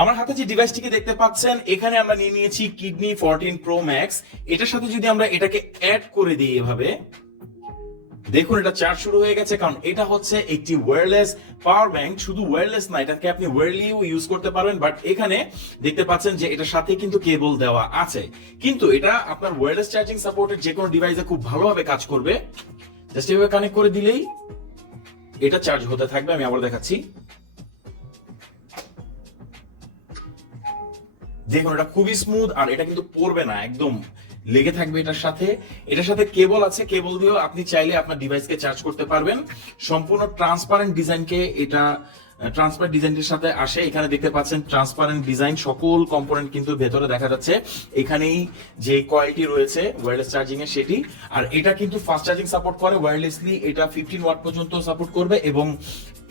আমার হাতে যে ডিভাইসটিকে দেখতে পাচ্ছেন, এখানে আমরা নিয়ে নিয়েছি কিডনি 14 প্রো ম্যাক্স। এটার সাথে যদি আমরা এটাকে অ্যাড করে দিই এভাবে, দেখুন এটা চার্জ শুরু হয়ে গেছে। কারণ এটা হচ্ছে একটি ওয়্যারলেস পাওয়ার ব্যাংক। শুধু ওয়্যারলেস না, এটাকে আপনি ওয়্যারলিও ইউজ করতে পারবেন, বাট এখানে দেখতে পাচ্ছেন যে এটার সাথে কিন্তু কেবল দেওয়া আছে। কিন্তু এটা আপনার ওয়্যারলেস চার্জিং সাপোর্টেড যে কোনো ডিভাইসে খুব ভালোভাবে কাজ করবে। জাস্ট এভাবে কানেক্ট করে দিলেই এটা চার্জ হতে থাকবে। আমি আবার দেখাচ্ছি, দেখুন এটা খুবই স্মুথ, আর এটা কিন্তু পড়বে না, একদম লেগে থাকবে এটার সাথে। এটার সাথে কেবল আছে, কেবল দিয়েও আপনি চাইলে আপনার ডিভাইসকে চার্জ করতে পারবেন। সম্পূর্ণ ট্রান্সপারেন্ট ডিজাইনকে এটা ট্রান্সপারেন্ট ডিজাইনের সাথে আসে। এখানে দেখতে পাচ্ছেন ট্রান্সপারেন্ট ডিজাইন, সকল কম্পোনেন্ট কিন্তু ভেতরে দেখা যাচ্ছে। এখানেই যে কয়েলটি রয়েছে ওয়্যারলেস চার্জিং এর সেটি, আর এটা কিন্তু ফাস্ট চার্জিং সাপোর্ট করে ওয়্যারলেসলি। এটা 15 ওয়াট পর্যন্ত সাপোর্ট করবে এবং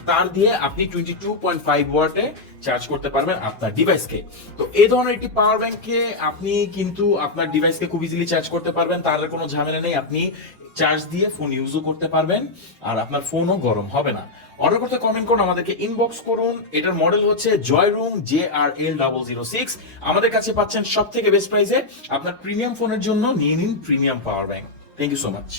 তার দিয়ে আপনি 22.5 ওয়াটে চার্জ করতে পারবেন আপনার ডিভাইসকে। তো এই ধরনের একটি পাওয়ার ব্যাংকে আপনি কিন্তু আপনার ডিভাইসকে খুব ইজিলি চার্জ করতে পারবেন, তার কোনো ঝামেলা নেই। আপনি চার্জ দিয়ে ফোন ইউজও করতে পারবেন, আর আপনার ফোনও গরম হবে না। অর্ডার করতে কমেন্ট করুন, আমাদেরকে ইনবক্স করুন। এটার মডেল হচ্ছে জয়রুম JRL006। আমাদের কাছে পাচ্ছেন সব থেকে বেস্ট প্রাইসে। আপনার প্রিমিয়াম ফোনের জন্য নিয়ে নিন premium power bank. Thank you so much.